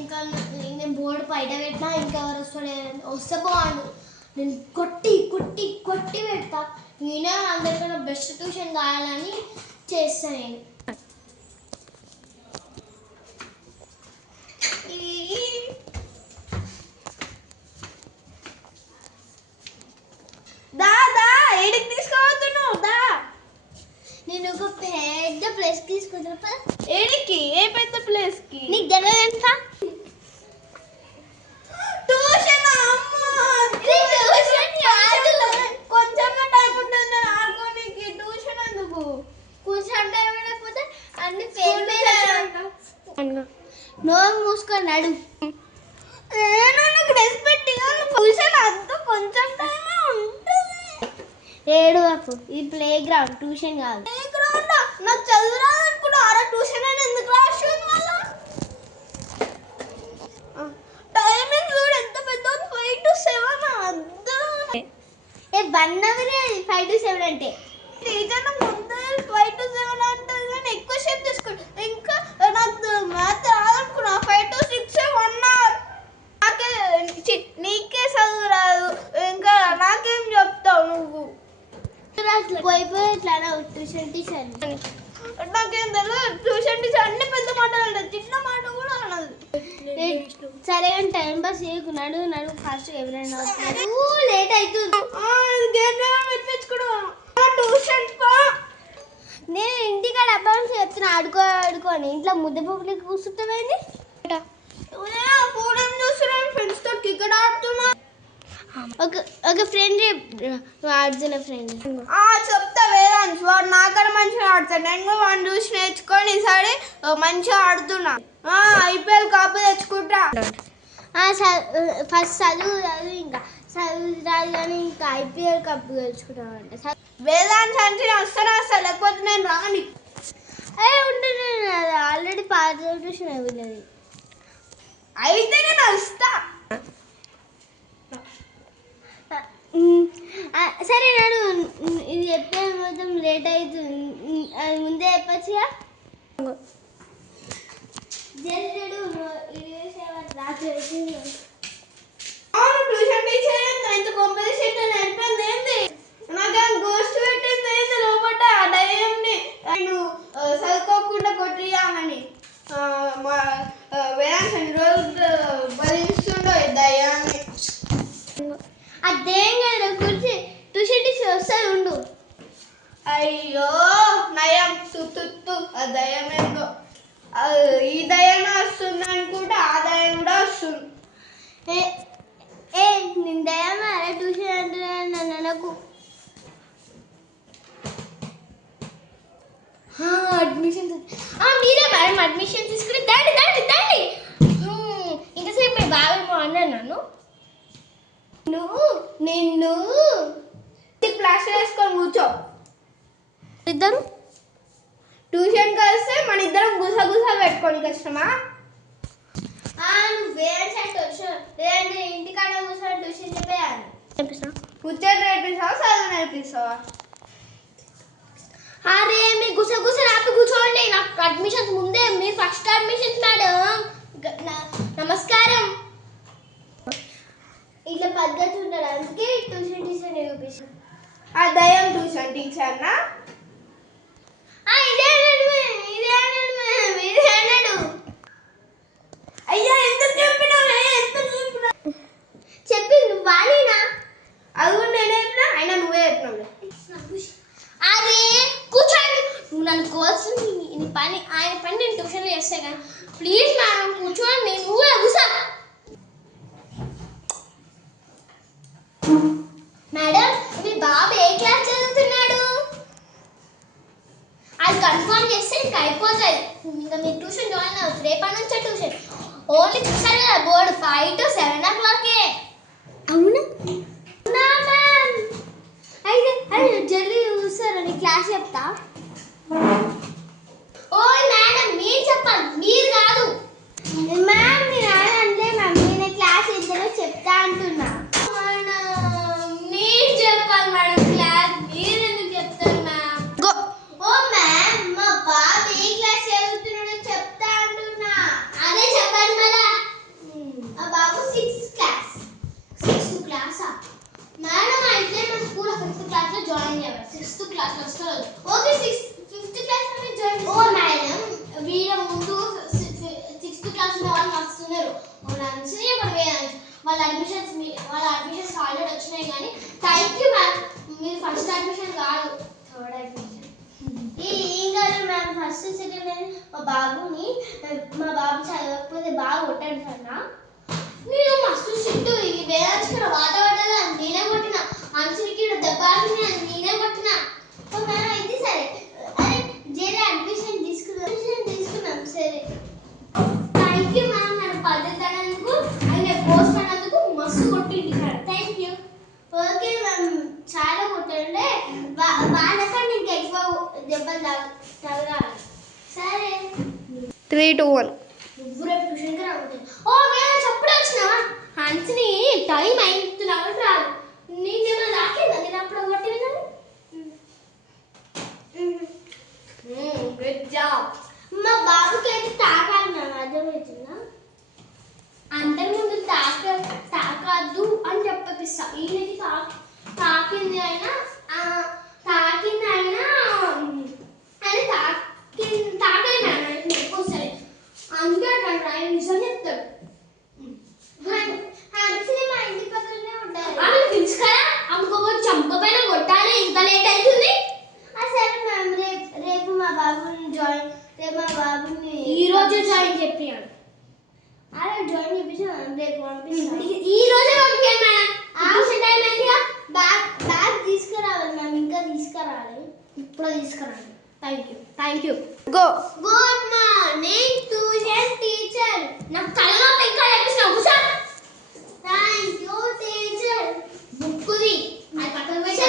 ఇంకా నేను బోర్డు బయట పెట్టినా ఇంకా ఎవరు వస్తే బాగుండు. నేను కొట్టి కొట్టి కొట్టి పెడతా. నేనే అందరికన్నా బెస్ట్ ట్యూషన్ కావాలని చేస్తాను నేను. దాదా ఏడికి తీసుకోవద్దు దా. నేను ఒక పెద్ద ప్లేస్ తీసుకుంటా. ఏడికి? ఏ పెద్ద ప్లేస్ కి? నీకు తెలియదు ఎంత? ట్యూషన్. కొంచెం టైం ఉంటుంది ఆడుకోనికి. ట్యూషన్ ఎందుకు? కొంచెం టైం లేకపోతే అన్ని ఫెయిల్ నోరు మూసుకొని నడు. నాకు రెస్పెక్ట్ ట్యూషన్ అంతా కొంచెం టైమే ఉంటుంది. ఏడు అప్పు ఇది ప్లే గ్రౌండ్, ట్యూషన్ కాదు. ప్లే గ్రౌండ్ నాకు చదువు రాదనుకుంటా. అరే ట్యూషన్ అని ఎందుకు రాస్తుంది మళ్ళా? టైమింగ్ చూడు ఎంత పెద్ద 5 to 7 అర్థం. 1 hour 5 to 7 అంటే టీచర్ ముందే 5 to 7 అంటుంది కానీ ఎక్కువ సేపు తీసుకోండి. ఇంకా నాకు మ్యాథ్ రాదనుకున్నా. 5 to 6 1 hour. నీకే చదువు రాదు ఇంకా నాకేం చెప్తావు నువ్వు? పోయిపోయి ఇట్లా ట్యూషన్ టీచర్ నాకేం తెలియదు. ట్యూషన్ టీచర్ అన్ని పెద్ద మాటలు అంటారు, చిన్న మాట కూడా అనదు. సరే కానీ టైం పాస్ చేయకు. నడు నడు ఫాస్ట్. ఎవరైనా లేట్ అవుతుంది. నేను ఇంటికాడ అబ్బాయి చెప్తున్నా ఆడుకోని. ఇంట్లో ముద్ద పప్పులకి కూర్చుంటామైంది. ఫ్రెండ్స్ తో క్రికెట్ ఆడుతున్నా. ఒక ఫ్రెండ్ ఆడుతున్న ఫ్రెండ్ చెప్తా వేదాంశ్. వాడు నాకన్నా మంచిగా ఆడుతాడు. నేను కూడా వాడిని చూసి నేర్చుకొని ఈసారి మంచిగా ఆడుతున్నా. IPL కప్పు తెచ్చుకుంటా. ఫస్ట్ చదువు ఇంకా చదువు రాదు కానీ ఇంకా IPL కప్పు తెచ్చుకుంటామంటే వేదాంశ్ అంటే వస్తానా అసలు, లేకపోతే నేను రాని. ఉంటుంది ఆల్రెడీ పాత ట్యూషన్ వీళ్ళది. అయితే నేను వస్తా. సరే నాడు ఇది చెప్పే మొత్తం లేట్ అవుతుంది. అది ముందే చెప్పచ్చుగా. జల్దడు రాత్రి ట్యూషన్ టీచర్ ఎంత కాంపిటీషన్ నేర్పింది ఏంది? నాకేం గోస్ట్ పెట్టింది ఏంది లోపల? ఆ దయ్యంని నేను చదువుకోకుండా కొట్టియాలని వేదాంశ రోజు బలిస్తుండో దయ్యాన్ని. అదేం కదా కూర్చి ట్యూషన్ టీచర్ వస్తుంది ఉండు. అయ్యో నయం తుత్తు. ఆ దయ్యం ఏందో. ఈ దయ్యం వస్తుంది అనుకుంటే ఆ దయ్యం కూడా వస్తుంది. నేను దయమా ట్యూషన్ అంటున్నా నాకు. అడ్మిషన్ మీరే మేడం అడ్మిషన్ తీసుకుని దాండి దాండి దాండి. ఇంతసేపు మీ బావేమో అన్నాను నన్ను. నిన్ను క్లాస్ వేసుకొని కూర్చో. ఇద్దరు ట్యూషన్కి వస్తే మన ఇద్దరం గుసగుస పెట్టుకొని కష్టమా? నువ్వు వేరే సైడ్ వచ్చు. లేదంటే ఇంటికాడ కూర్చొని ట్యూషన్ చెప్పేయాలి. కూర్చొని నేర్పిస్తావా చదువు నేర్పిస్తావా? అరే మీ గుసగుస రాపి కూర్చోండి. నాకు అడ్మిషన్స్ ముందే. మీరు ఫస్ట్ అడ్మిషన్స్ మేడం. నమస్కారం. ఇట్లా పద్ధతి ఉంటాడు. అందుకే ట్యూషన్ టీచర్ చూపిస్తాను. ఆ దయ్యం ట్యూషన్ టీచర్నా? ఇదే అన్నాడు. అయ్యా ఎందుకు చెప్పినా చెప్పి నువ్వు వాడినా? అది కూడా నేనే చెప్పినా. అయినా నువ్వే చెప్పినావు. అరే కూర్చోండి. నువ్వు నన్ను కోర్సు నీ పని ఆయన పని నేను ట్యూషన్లో చేస్తా కానీ ప్లీజ్ మేడం కూర్చోండి. నువ్వు కూడా కూర్చో. మేడం మీ బాబు ఏ క్లాస్ చదువుతున్నాడు? అది కన్ఫర్మ్ చేస్తే ఇంకా అయిపోతుంది. ఇంకా మీరు ట్యూషన్ జాయిన్ అవ్వచ్చు. రేపటి నుంచే ట్యూషన్. ఓన్లీ చూసారు కదా బోర్డు 5 to 7 o'clock. అవునా మ్యామ్? అయితే అరే జల్దీ చూస్తారు. నీ క్లాస్ చెప్తా. ఓ మేడం మీరు చెప్పాలి, మీరు కాదు. మ్యామ్ మీరు అంటే మ్యామ్ నేను క్లాస్ ఇద్దరు చెప్తా అంటున్నా. మీరు చెప్పాలి మేడం క్లాస్. మీరు ఎందుకు చెప్తారు మ్యామ్? ఓ మ్యామ్ మా బాబు ఏ క్లాస్ చదువుతున్నాడో చెప్తా అంటున్నా. అదే చెప్పండి మళ్ళా. క్లాస్ లో వస్తారు. ఓకే 5th క్లాస్ లో జాయిన్. ఓ మేడం వీళ్ళ ముందు 6th క్లాస్ లో వాళ్ళు వస్తున్నారు. నంచిని వాళ్ళ అడ్మిషన్స్ ఆల్రెడీ వచ్చినాయి. కానీ థ్యాంక్ యూ మ్యామ్, మీరు ఫస్ట్ అడ్మిషన్ కాదు, థర్డ్ అడ్మిషన్. ఏం కాదు మ్యామ్, ఫస్ట్ సెకండ్ అని మా బాబు చదవకపోతే బాగా కొట్టాడు సార్. నేను మస్తు స్ట్రిక్ట్, ఇది వేయాల్సిన వాతావరణంలో నేనే కొట్టిన, మనుషులకి దెబ్బని నేనే కొట్టిన. మ్యామ్ అయితే సరే, అరే జేరే అడ్మిషన్ తీసుకున్నాం సరే. థ్యాంక్ యూ మ్యామ్, నన్ను పద్ధతి అన్నందుకు ఆయన పోస్ట్ అన్నందుకు మస్తు కొట్టింది sir. Thank you. Okay ma'am, చాలా కొట్టండి, వాళ్ళకంటే ఇంకా ఎక్కువ దెబ్బలు తగలాలి. సరే 3, 2, 1. నువ్వు రేపు ట్యూషన్కి రావద్దు. ఓకే చెప్పుడే వచ్చినావా? హన్స్ని టైం అవుతున్నావు రాదు. నీకేమో రాకేదా? నేను అప్పుడు కొట్టిన కదా. Good job. మా బాబుకి అయితే తాకాలి మ్యామ్, అర్థమవుతుందా? అందరి ముందు తాకద్దు అని చెప్పిస్తా. ఈయనకి తాకింది అయినా అని తాకలే మ్యామ్ ఎక్కువ సరే. అందుకే అట్లా ఆయన నిజం చెప్తాడు. మా ఇంటి పక్కనే ఉంటారు. ఆమె పిలుచుకరా, అమ్ముకోబో చంపపైన కొట్టాలి, ఇంత లేట్ అవుతుంది. సరే మ్యామ్, రేపు మా బాబుని ఈ రోజే జాయిన్ చెప్పాడు. అరే జాయిన్ చేపించి రేపు పంపిస్తాను. ఈ రోజే పంపించాను మేడం, ట్యూషన్ టైం అయిందిగా. బ్యాగ్ తీసుకురావాలి మ్యామ్, ఇంకా తీసుకురావాలి, ఇప్పుడు తీసుకురావాలి. Thank you. Go. Good morning tuition teacher. నాకు తలనొప్పి ఇంకా లేపిస్తున్నావు, కూర్చో. Thank you teacher. బుక్కుది అది పక్కన పెట్టి.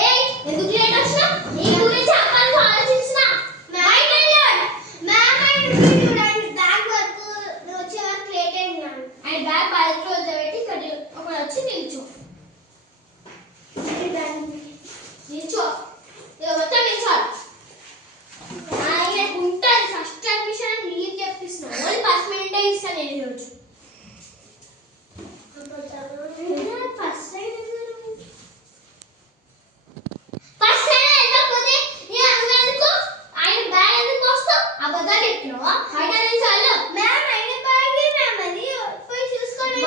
ఏ ఎందుకు లేట్ వచ్చినా? నీ గురించి అక్కడికి ఆలోచించిన. బ్యాగ్ వరకు వచ్చే వరకు లేట్ అయింది మ్యామ్. అండ్ బ్యాగ్ బయట పెట్టి ఇక్కడ ఒకటి వచ్చి నిల్చో. మొత్తం నిల్చోవాలి. ఆయన ఉంటుంది ఫస్ట్ అడ్మిషన్ అని లీవ్ చెప్పిస్తున్నాను. ఓన్లీ ఫస్ట్ మినిటే ఇస్తాను నేను ఈరోజు. ఫస్ట్ వెళ్ళకపోతే అందుకు ఆయన బ్యాగ్ ఎందుకు వస్తావు? అబద్ధాలు చెప్తున్నావా? బయట నుంచి వాళ్ళు మ్యామ్ ఆయన బ్యాగే మ్యామ్, అది పోయి చూసుకోండి.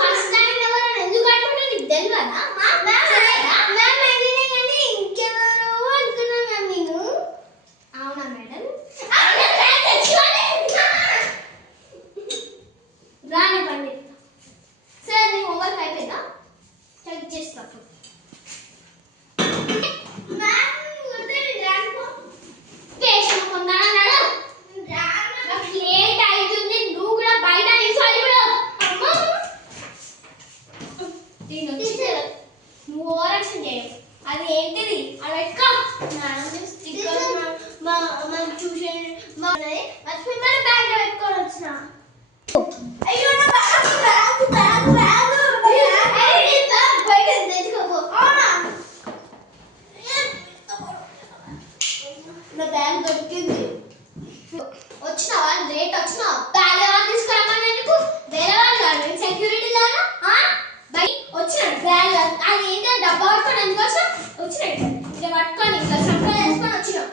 ఫస్ట్ టైం ఎవరైనా ఎందుకు అంటుంటే నీకు తెలియదా? మ్యామ్ అయితేనే కానీ ఇంకెవరో అనుకున్నాను మ్యామ్ నేను. అవునా మేడం? రాని పండి. సరే నీ హోంవర్క్ అయిపోయిందా? చెక్ చేస్తా. లేట్ అవుతుంది, నువ్వు కూడా బయట నిల్చోవాలి. నువ్వు ఓవరాక్షన్ చేయవు. అది ఏంటిది అది పెట్టుకో. మన ట్యూషన్ బ్యాగ్ పెట్టుకొని వచ్చిన. అయ్యో బ్యాగ్ బయట తెచ్చుకోపో. నా బ్యాగ్ దొరికింది. వచ్చినావా? లేట్ వచ్చినావా? బ్యాగ్ ఎవరు తీసుకురామని నీకు? వేరే వాళ్ళు కాదు, సెక్యూరిటీ లాగా వచ్చినాడు బ్యాగ్. అది ఏంటో డబ్బా పట్టుకొని ఎందుకు వచ్చా? వచ్చినాడు ఇట్లా పట్టుకొని ఇట్లా సంకలు వేసుకొని వచ్చినావు.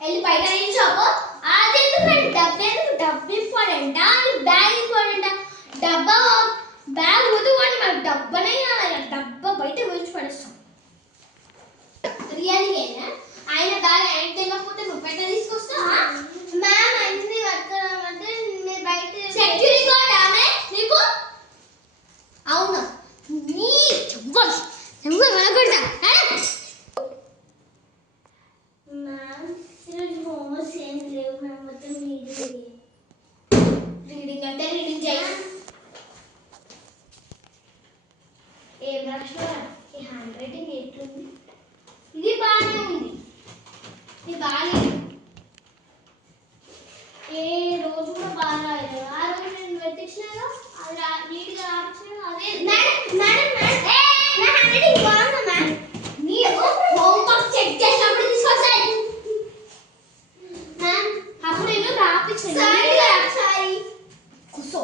వెళ్ళి బయట నిల్చోపో. అది ఎందుకంటే డబ్బు ఇంపార్టెంటా బ్యాగ్ ఇంపార్టెంటా? డబ్బా బ్యాగ్ వదుకోండి, మనకు డబ్బనే కావాలి. డబ్బా బయట వేసి పడేస్తాం. రియల్గా ఆయన బ్యాగ్ ఆయన తెలియకపోతే నువ్వు బయట తీసుకొస్తావా? మ్యామ్ అన్ని పట్టుకోమంటే మీరు బయట సెక్యూరిటీ గార్డ్ ఆమె నీకు. అవునా? నీ వినకూడదా? మ్యామ్ ఈరోజు హోంవర్క్స్ ఏం లేవు మ్యామ్, మొత్తం రీడింగ్ అంటే రీడింగ్ చేయాలి. ఏం రాష్ట్రం ఈ హ్యాండ్ రైటింగ్ ఎట్లుంది? ఇది బాగానే ఉంది, ఇది బాగాలేదు. ఏ రోజు కూడా బాగా రాయలేదు. ఆ రోజు నేను పెట్టించినాను, అది నీట్గా రాపించాను. అదే బాగుందా మ్యామ్? నీవు హోంవర్క్ చెక్ చేసినప్పుడు తీసుకొచ్చాయి మ్యామ్. అప్పుడు నేను రాపించాను. కూర్చో.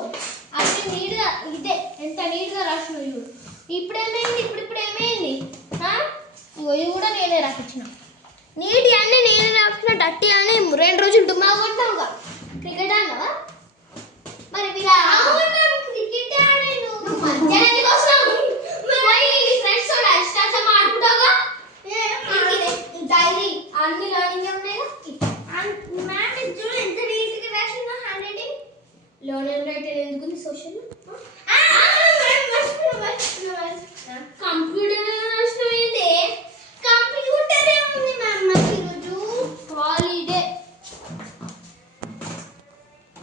అప్పుడు నీట్గా ఇదే ఎంత నీట్గా రాసినావు చూడు. ఇప్పుడేమైంది ఇది కూడా నేనే రాపించిన నీటి అన్నీ నేనే రాపించిన డట్టి అని 2 రోజులు డుమ్మా కొట్టావుగా క్రికెట్ ఆడినావా మరి వీళ్ళ క్రికెట్ ఆడాను మధ్యాహ్నం వస్తావు ఫ్రెండ్స్ ఆడుకుంటావుగా డైరీ అన్ని లర్నింగ్ ఉన్నాయిగా మ్యామ్ చూడు ఎంత నీట్గా రాసిందో హ్యాండ్ రైటింగ్ లర్నింగ్ రైటర్ ఎందుకుంది సోషల్ కంప్యూటర్ రాసినది కంప్యూటరే ఉంది మ్యామ్ నాకు ఈరోజు హాలిడే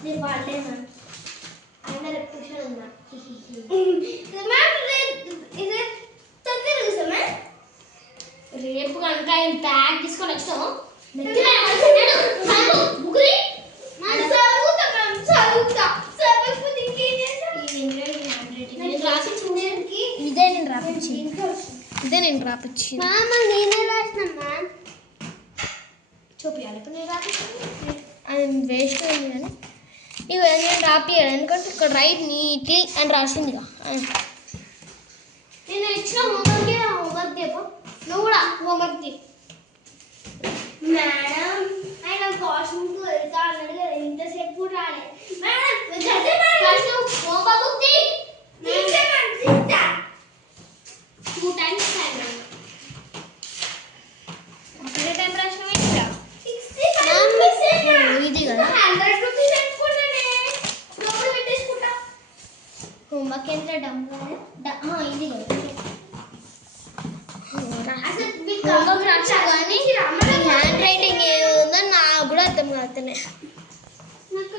నేను వాళ్ళే మ్యామ్ అయినా రేపు ట్యూషన్ ఉందా మ్యామ్ ఇది తొందరగా చూసా మ్యామ్ రేపు కనుక బ్యాగ్ తీసుకొని వచ్చాము ఇదే నేను రాపించి నేనే రాసిన మ్యామ్ చూపించాలి ఇప్పుడు నేను రాపించాను అది వేస్ట్ అయింది కానీ ఇవి నేను రాపియాలి ఎందుకంటే ఇక్కడ రైట్ నీట్లీ అని రాసిందిగా నేను ఇచ్చిన హోంవర్క్ చెప్పు నువ్వు కూడా హోంవర్క్ చెప్పు మేడం ఆయన వాష్రూమ్కి వెళ్తా అన్నాడు కదా ఇంతసేపు రాలేదు మేడం హోంవర్క్ టూ టైమ్స్ ఒకటే టైం రాసినవి ఇది కదా 100 రూపీస్ పెట్టుకున్నానే లోపల పెట్టేసుకుంటా హోంవర్క్ ఎంత ఇది హోంవర్క్ రాసా కానీ హ్యాండ్ రైటింగ్ ఏముందో నాకు కూడా అర్థం కాదునే నాకు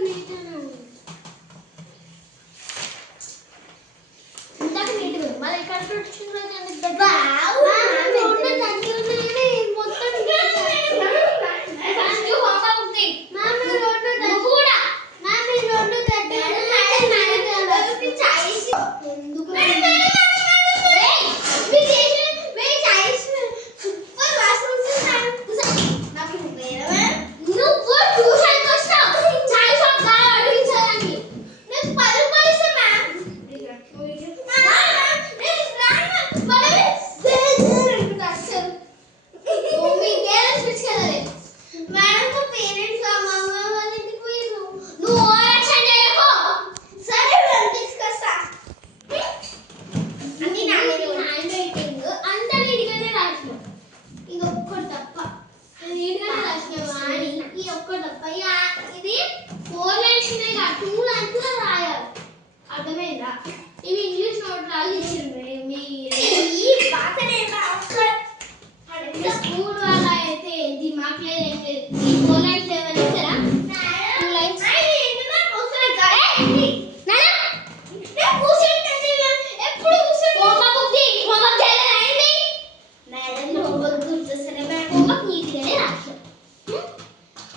ఇందాక నీట్గా మళ్ళీ ఇక్కడ వచ్చిన రోజు ఎందుకు ఇవి ఇంగ్లీష్ నోట్ రాసి ఇచ్చిండ్రు స్కూల్ వాళ్ళ అయితే దిమాక్ లేదు ఈ 4 లైన్స్ ఏమైనా ఇస్తారా 2 లైన్స్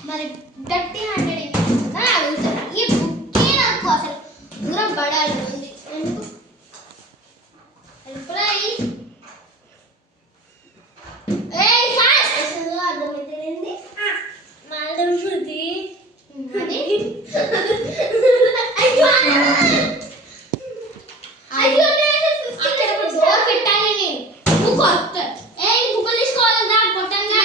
మరి గట్టి హండ్రెడ్ అడుగుతారా ఈ బుక్కే నాకు అసలు దూరం పడాలి ఉంది ఎందుకు అర్థమైతే మేడం శృతి డోర్ పెట్టాలి నేను నువ్వు కొత్త బుక్ తీసుకోవాలి నాకు కొట్టంగా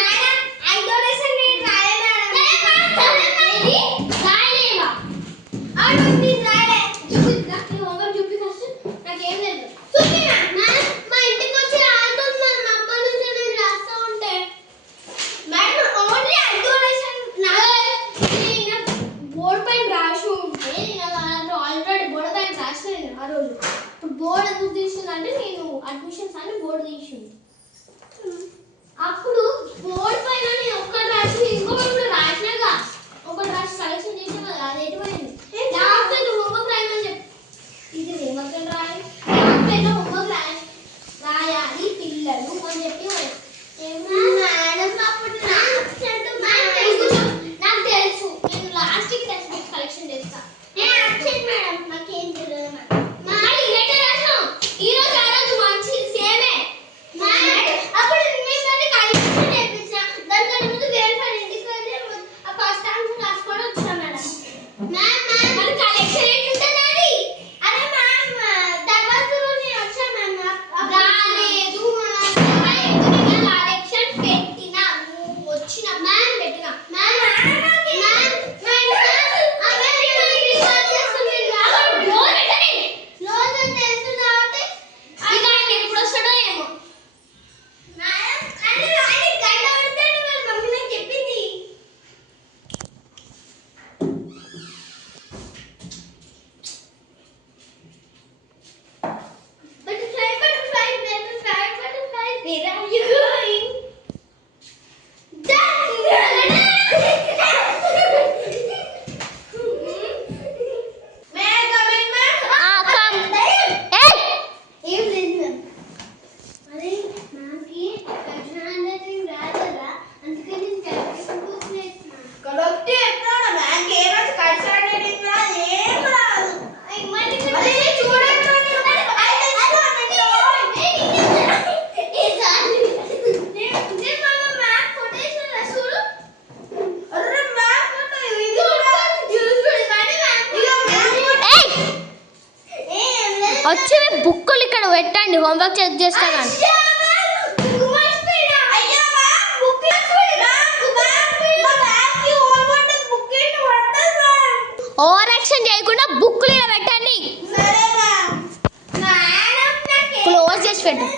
బోర్డు ఎందుకు తీసిందంటే నేను అడ్మిషన్స్ అని బోర్డు తీసింది అప్పుడు బోర్డు పైన నేను ఒక్కటి రాసి ఇంకొకటి కూడా రాసినాగా ఒకటి రాసి కలెక్షన్ చేసిన కదా అది ఎటుపోయింది లేకపోతే నువ్వు హోంవర్క్ రాయమని చెప్పి ఇది హోంవర్క్ రాయాలి లేకపోతే హోంవర్క్ రాయాలి పిల్లలు అని చెప్పి మేడం అప్పుడు నాకు తెలుసు నేను లాస్ట్కి టెక్స్ట్ బుక్ కలెక్షన్ చేస్తా మేడం నాకేం తెలియదు ఈ రోజు ఆ రోజు మంచి సేమే అప్పుడు నేను కలిసి నేర్పించిన దానికంటే ముందు వేరే వచ్చి బుక్కులు ఇక్కడ పెట్టండి, హోంవర్క్ చెక్ చేస్తా కానీ. ఓవర్ యాక్షన్ చేయకుండా బుక్కులు ఇలా పెట్టండి, క్లోజ్ చేసి పెట్టు.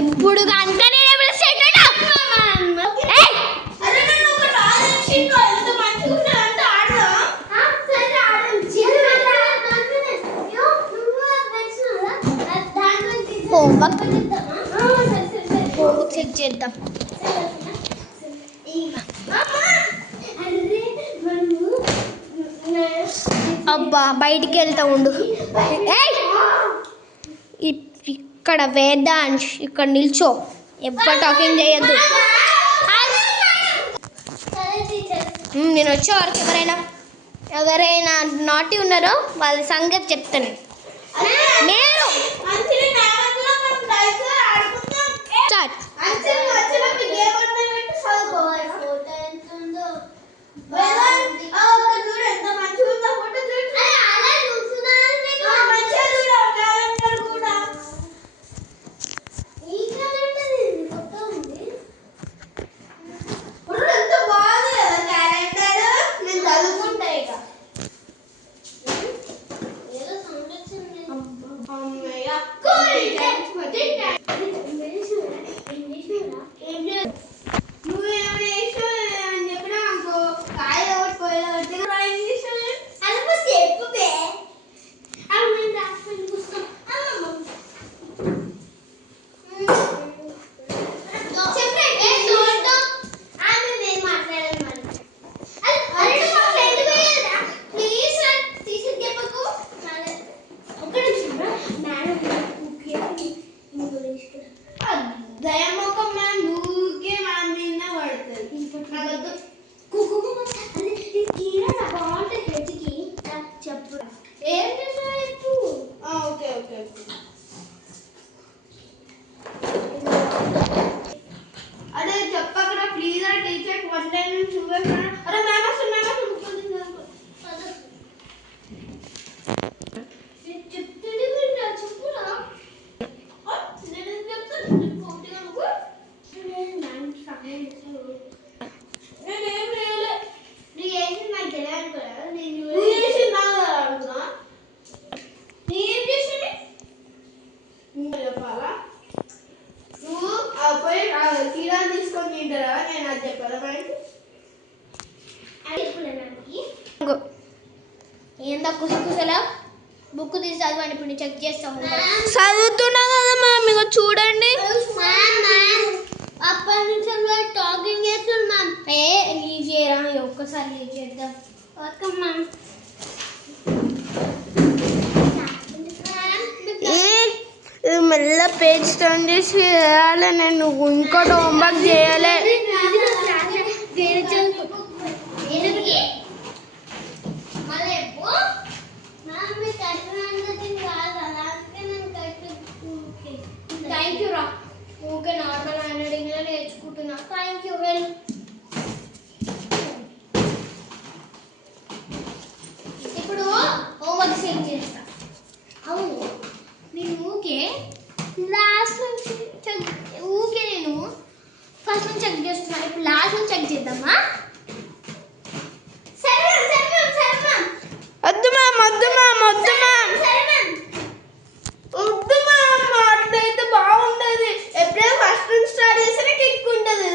ఇప్పుడు కనుక హోంవర్క్ చెక్ చేద్దాం. అబ్బా బయటికి వెళ్తా ఉండు. ఇక్కడ వేదాంశ్ ఇక్కడ నిల్చో, ఎవ్వరు టాకింగ్ చేయొద్దు. నేను వచ్చే వరకు ఎవరైనా నాటి ఉన్నారో వాళ్ళ సంగతి చెప్తాను. నేను స్టార్ట్. అదే చెప్పకరా ప్లీజ్ ఆ టీచర్ వన్ టైం నుంచి అరే మ్యామ్ ఏందా కుసకుసలా బుక్ తీసి చదవండి. ఇప్పుడు చెక్ చేస్తాము. చదువుతున్నా కదా మ్యామ్, ఇక చూడండి. అప్పటి నుంచి టాకింగ్ చేస్తున్నాం. లీవ్ చేయరా, ఒక్కసారి లీవ్ చేద్దాం. Okay ma'am. మెల్ల పేజ్ టర్న్ చేసి చేయాలి. నేను ఇంకోటి హోంవర్క్ చేయాలి. థ్యాంక్ యూ రా. ఓకే నార్మల్ హ్యాండ్ రైటింగ్ నేర్చుకుంటున్నా. Thank you well. ఇప్పుడు హోంవర్క్ సెండ్ చేస్తా. అవును నేను ఊకే లాస్ట్ నుంచి ఊకే నేను ఫస్ట్ నుంచి చెక్ చేస్తున్నా. ఇప్పుడు లాస్ట్ నుంచి చెక్ చేద్దామా? సరే మ్యామ్, సరే మ్యామ్, సరే మ్యామ్. వద్దు మ్యామ్, వద్దు మ్యామ్, వద్దు మ్యామ్, సరే మ్యామ్. వద్దు మ్యామ్. అట్లయితే బాగుంటది. ఎప్పుడైనా ఫస్ట్ నుంచి స్టార్ట్ చేస్తేనే కిక్ ఉంటుంది.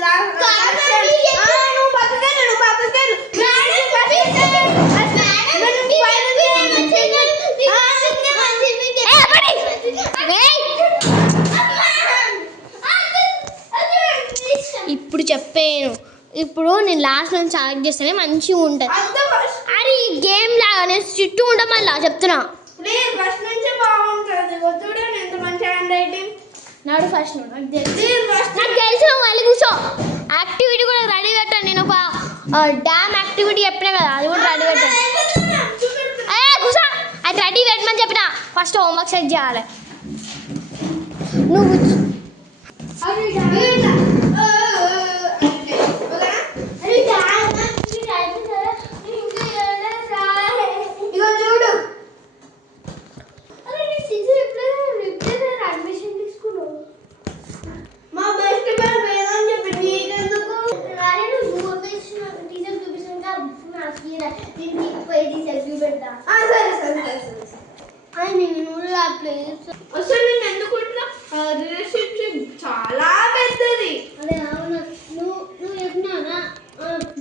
నువ్వు పక్కకెళ్ళు, నువ్వు పక్కకెళ్ళు. ఇప్పుడు చెప్పాను. ఇప్పుడు నేను లాస్ట్ నుంచి స్టార్ట్ చేస్తేనే మంచిగా ఉంటుంది. అరే ఈ గేమ్ లాగానే చుట్టూ ఉంటాం. మళ్ళీ చెప్తున్నా ఫస్ట్ నుంచి బాగుంటుంది. వద్దుడు ఎంత మంచి హ్యాండ్ రైటింగ్. నాడు ఫస్ట్ నాకు తెలుసు. మళ్ళీ కూర్చో. యాక్టివిటీ కూడా రెడీ పెట్టండి. నేను ఒక డ్యామ్ యాక్టివిటీ చెప్పినా కదా, అది కూడా రెడీ పెట్టండి. కూర్చో. అది రెడీ పెట్టమని చెప్పిన ఫస్ట్ హోంవర్క్ సెట్ చేయాలి. నువ్వు అసలు నేను ఎందుకుంటున్నా రిలేషన్షిప్ చాలా పెద్దది. అదే అవును, నువ్వు చెప్పినావునా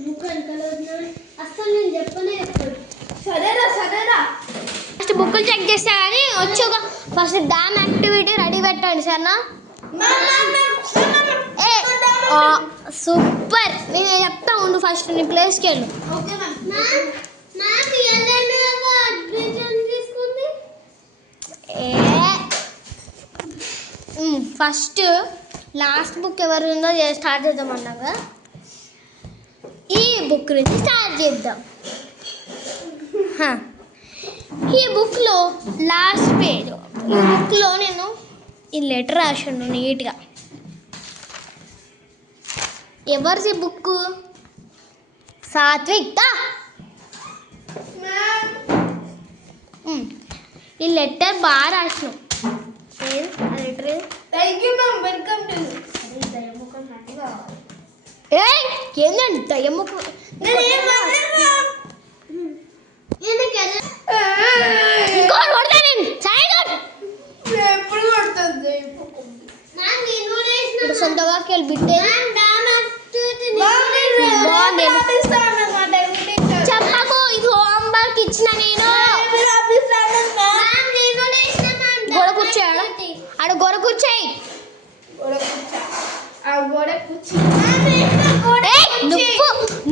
బుక్ అనుకోలేదు, అస్సలు నేను చెప్పనే చెప్పాడు. సరేరా ఫస్ట్ బుక్కులు చెక్ చేస్తా కానీ వచ్చి ఒక ఫస్ట్ డామ్ యాక్టివిటీ రెడీ పెట్టండి సరేనా? ఏ సూపర్, నేను చెప్తా ఉండు. ఫస్ట్ నీ ప్లేస్కి వెళ్ళు. Okay ma'am. మ్యామ్ అడ్మిషన్ తీసుకుంది. ఫస్ట్ లాస్ట్ బుక్ ఎవరు ఉందో స్టార్ట్ చేద్దాం అన్నాగా, ఈ బుక్ నుంచి స్టార్ట్ చేద్దాం. ఈ బుక్లో లాస్ట్ పేజ్, ఈ బుక్లో నేను ఈ లెటర్ రాసాను నీట్గా. ఎవరిది బుక్? సాత్విక్. ఈ లెటర్ బాగా రాసినావు. ఏది ఆ letter? Thank you ma'am, welcome to. ఏందండి దయ్యముఖ? ఎప్పుడు కొడుతుంది సొంతగా బిడ్డే చెప్పకు, ఇది హోంవర్క్ ఇచ్చిన నేను. గొడ కూర్చోయాడు ఆడ, గొడ కూర్చోయి.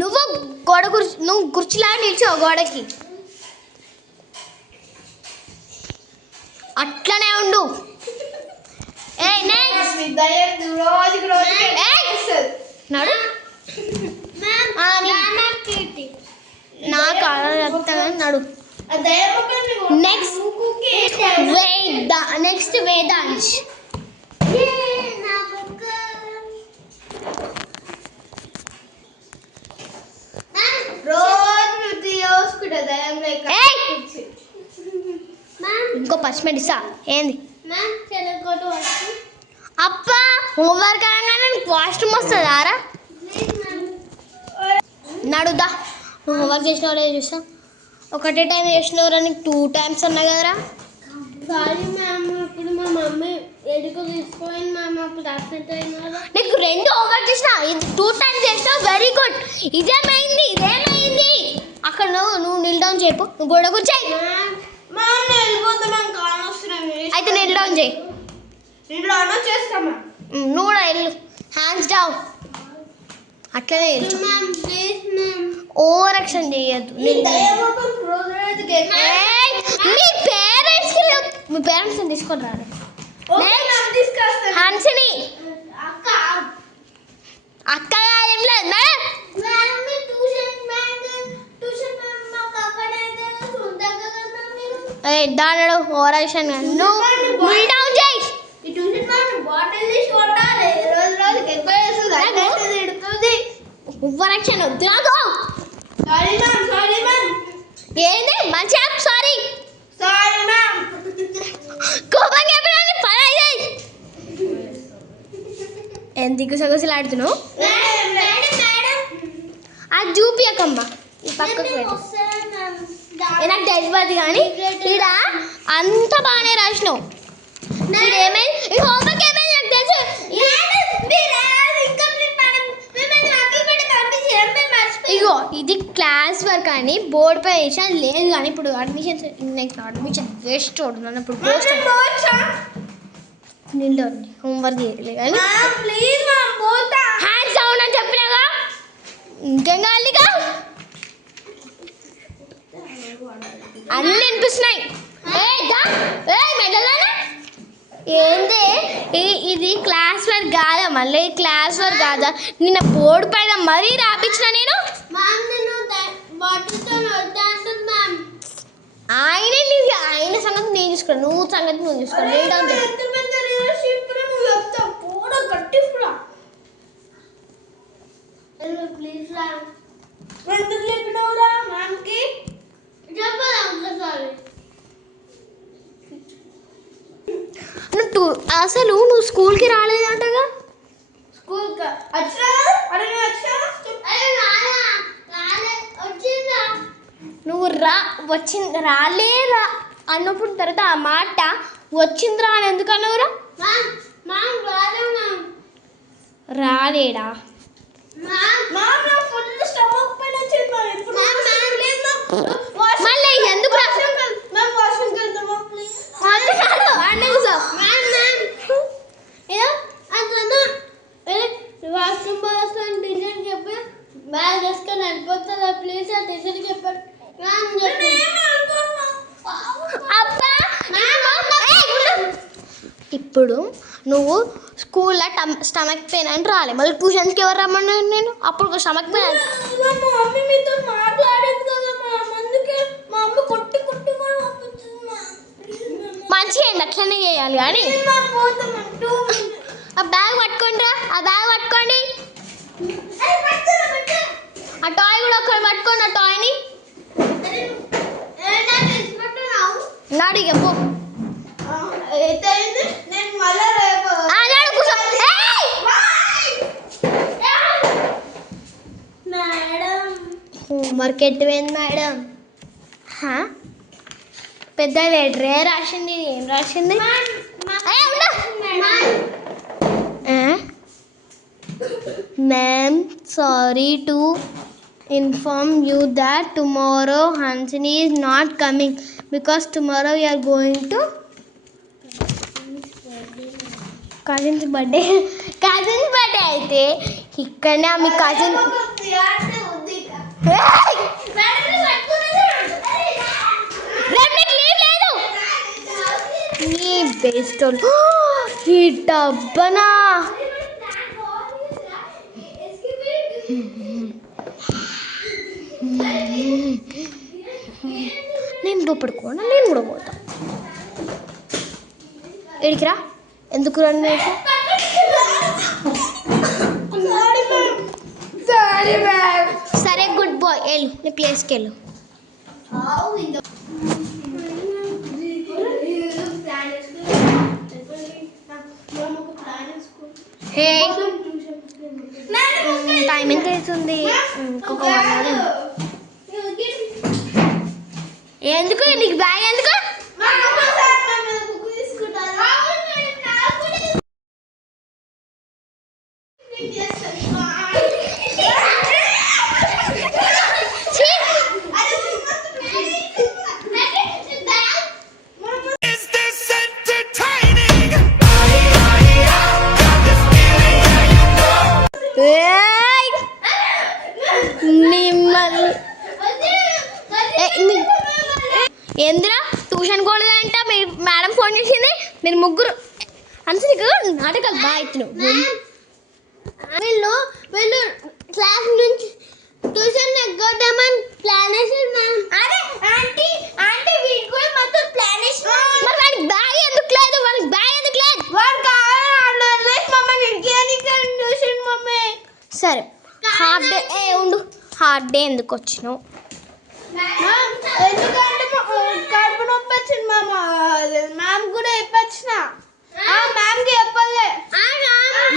నువ్వు గోడ కుర్చీ, నువ్వు కుర్చీలా నిల్చో గోడకి, అట్లనే ఉండు. నడు నాకు అలా చెప్తా కానీ నడు. నెక్స్ట్ వేదాంశ్. ఇంకో పచ్చిమిర్చి ఇస్తా. ఏంది అప్పా హోంవర్క్ అనగానే వాష్రూమ్ వస్తుంది ఆరా? నడుదా, నువ్వు హోంవర్క్ చేసిన వాళ్ళే చూస్తా. ఒకటే టైం చేసినవరా, నీకు 2 times అన్నా కదరా. సారీ మ్యామ్, ఇప్పుడు మా మమ్మీ ఎడుకు తీసుకుపోయింది మ్యామ్, అప్పుడు అప్సెట్ అయినా. నీకు 2 హోంవర్క్ చేసిన, ఇది 2 times చేసినావు, వెరీ గుడ్. ఇదేమైంది? అక్కడ నువ్వు నిల్ డౌన్ చేయపు, నువ్వు గోడ కూర్చాయి. అయితే నిల్ డౌన్ చేయి. నువ్వు కూడా వెళ్ళు, హ్యాండ్స్ డౌన్. అట్లనే వెళ్ళు, ఓవర్ యాక్షన్ చేయొద్దు. మీ పేరెంట్స్ని తీసుకొని రారు. హన్సిని అక్క ఏం లేదు దాని ఓవర్ యాక్షన్. నువ్వు నిల్ డౌన్ చేయి. ఓవర్ యాక్షన్ వద్దు నాకు. ఏంది మంచిగా సారీ కోపంగా ఎప్పుడైనా పని ఎందుకు సగసులు ఆడుతున్నావు? అది చూపియకమ్మా, ఈ పక్కకు పెట్టు. నాకు తెలియదు కానీ ఇక్కడ అంత బాగానే రాసినావు. ఏమైంది ఈ హోంవర్క్? ఏమైంది నాకు తెలుసు. ఇగో ఇది క్లాస్ వర్క్ అని బోర్డు పై వేసాను లేదు కానీ ఇప్పుడు అడ్మిషన్ వేస్ట్ అవుతుంది. ఇప్పుడు పోస్ట్ నిండు హోంవర్క్ చేయలేదు కానీ హ్యాండ్స్ డౌన్ అని చెప్పినాగా, ఇంకేం కావాలిగా? అన్నీ వినిపిస్తున్నాయి. ఏంది ఇది క్లాస్ వర్క్ కాదా? మళ్ళీ క్లాస్ వర్క్ కాదా? నిన్న బోర్డు పైన మరీ రాపించిన నేను. ఆయన సంగతి నేను చూసుకో, నువ్వు సంగతి నువ్వు చూసుకో. ప్లీజ్ రా. ఎందుకు చెప్పినవురా మ్యామ్కి? చెప్పరా ఒకసారి. అసలు నువ్వు స్కూల్కి రాలేదంటగా? స్కూల్ వచ్చినా? అరే నువ్వు వచ్చినా? నువ్వు రాలేరా అన్నప్పుడు తర్వాత ఆ మాట వచ్చిందిరా అని ఎందుకు అన్నవురా? రాలేడా? మళ్ళీ ఎందుకు వాష్రూమ్ పోస్తాను టీచర్ చెప్పి బ్యాగ్ వేసుకొని వెళ్ళిపోతుందా ప్లీజ్ ఆ టీచర్ చెప్పారు. ఇప్పుడు నువ్వు స్కూల్లో స్టమక్ పెయిన్ అని రాలే, మళ్ళీ ట్యూషన్స్కి ఎవరు రమ్మన్నాను నేను? అప్పుడు స్టమక్ పెయిన్ మా మమ్మీ మీతో మాట్లాడేది కదా మ్యామ్, అందుకే మా అమ్మ కొట్టి కొట్టి కూడా పంపించింది. మంచిగా అయింది, అట్లనే చేయాలి. కానీ ఆ బ్యాగ్ పట్టుకోండి రా, ఆ బ్యాగ్ పట్టుకోండి. ఆ టాయ్ కూడా ఒకరు పట్టుకోండి, ఆ టాయ్ని నాడు ఇక పో. నేను మళ్ళా రేపు హోంవర్క్ ఎట్టుపోయింది మేడం? పెద్ద లెటరే రాసింది. ఏం రాసింది? Ma'am, sorry to inform you that tomorrow Hansini is not coming because tomorrow we are going to cousin's birthday. Cousin's birthday అయితే ఇక్కడనే మీ కజిన్ ఈ బెస్ట్ ఈ డబ్బనా నేను లోపడుకోనా? నేను కూడా పోతా. ఎడికిరా? ఎందుకు రండి? సరే గుడ్ బాయ్, వెళ్ళు నీ ప్లేస్కి వెళ్ళు. హే టైం ఎంత అవుతుంది? ఇంకొక 1 hour. ఎందుకు నీకు బ్యాగ్ ఎందుకు? ఏందిరా ట్యూషన్ పోలేదంట? మీ మేడం ఫోన్ చేసింది, మీరు ముగ్గురు అంటే నీకు నాటకాలు బాగా ఇచ్చినావు. వీళ్ళు క్లాస్ నుంచి ట్యూషన్ ఎగ్గొద్దామని ప్లాన్ వేసారు మ్యామ్. అరే ఆంటీ ఆంటీ వీటి కూడా మొత్తం ప్లాన్ వేసినారు. మరి వాడికి బ్యాగ్ ఎందుకు లేదు? వాడికి బ్యాగ్ ఎందుకు లేదు? వాడు కావాలి మమ్మల్ని ఇంకేం ట్యూషన్ మమ్మీ. సరే హాఫ్ డే ఉండు. హాఫ్ డే ఎందుకు వచ్చినావు? ఎందుకంటే కడుపు నొప్పి వచ్చింది మ్యామ్ కూడా చెప్పొచ్చిన. మ్యామ్కి చెప్పలే.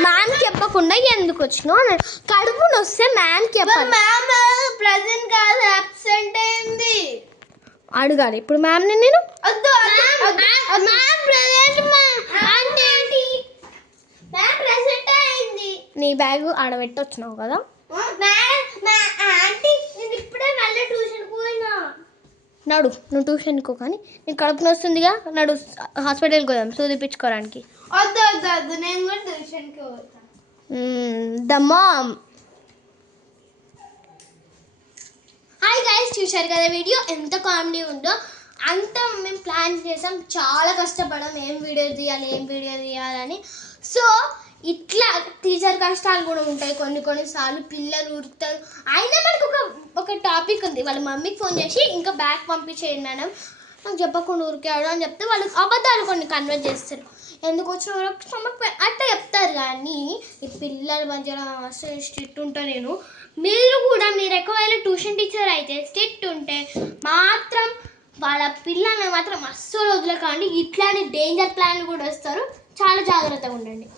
మ్యామ్కి చెప్పకుండా ఎందుకు వచ్చినావు అన్నాడు. కడుపు నొస్తే మ్యామ్కి చెప్పాలి. మ్యామ్ ప్రెజెంట్ కాదు, అబ్సెంట్ అయింది. అడగాలి ఇప్పుడు మ్యామ్ని నేను. వద్దు నీ బ్యాగ్ ఆడబెట్టి వచ్చినావు కదా? నడు, నువ్వు ట్యూషన్కో, కానీ నీకు కడుపు నొస్తుందిగా, నడు హాస్పిటల్కి పోదాం చూపించుకోవడానికి. వద్దు వద్దు వద్దు, నేను కూడా ట్యూషన్కి పోతాను. దమ్మా. హాయ్ గైస్, చూశారు కదా వీడియో ఎంత కామెడీ ఉందో. అంత మేము ప్లాన్ చేసాం, చాలా కష్టపడాం ఏం వీడియో తీయాలని. సో ఇట్లా టీచర్ కష్టాలు కూడా ఉంటాయి కొన్నిసార్లు. పిల్లలు ఉరుకుతారు. అయినా మనకు ఒక టాపిక్ ఉంది. వాళ్ళ మమ్మీకి ఫోన్ చేసి ఇంకా బ్యాగ్ పంపించేయండి మేడం, నాకు చెప్పకుండా ఊరికాడు అని చెప్తే వాళ్ళు అబద్ధాలు కొన్ని కన్వర్ట్ చేస్తారు. ఎందుకు వచ్చిన స్టమక్ అట్లా చెప్తారు. కానీ ఈ పిల్లల మధ్యలో అసలు స్ట్రిక్ట్ ఉంటా నేను. మీరు ఎక్కువైనా ట్యూషన్ టీచర్ అయితే స్ట్రిక్ట్ ఉంటే మాత్రం వాళ్ళ పిల్లల్ని మాత్రం అస్సలు వదలకండి. ఇట్లాంటి డేంజర్ ప్లాన్లు కూడా వస్తారు. చాలా జాగ్రత్తగా ఉండండి.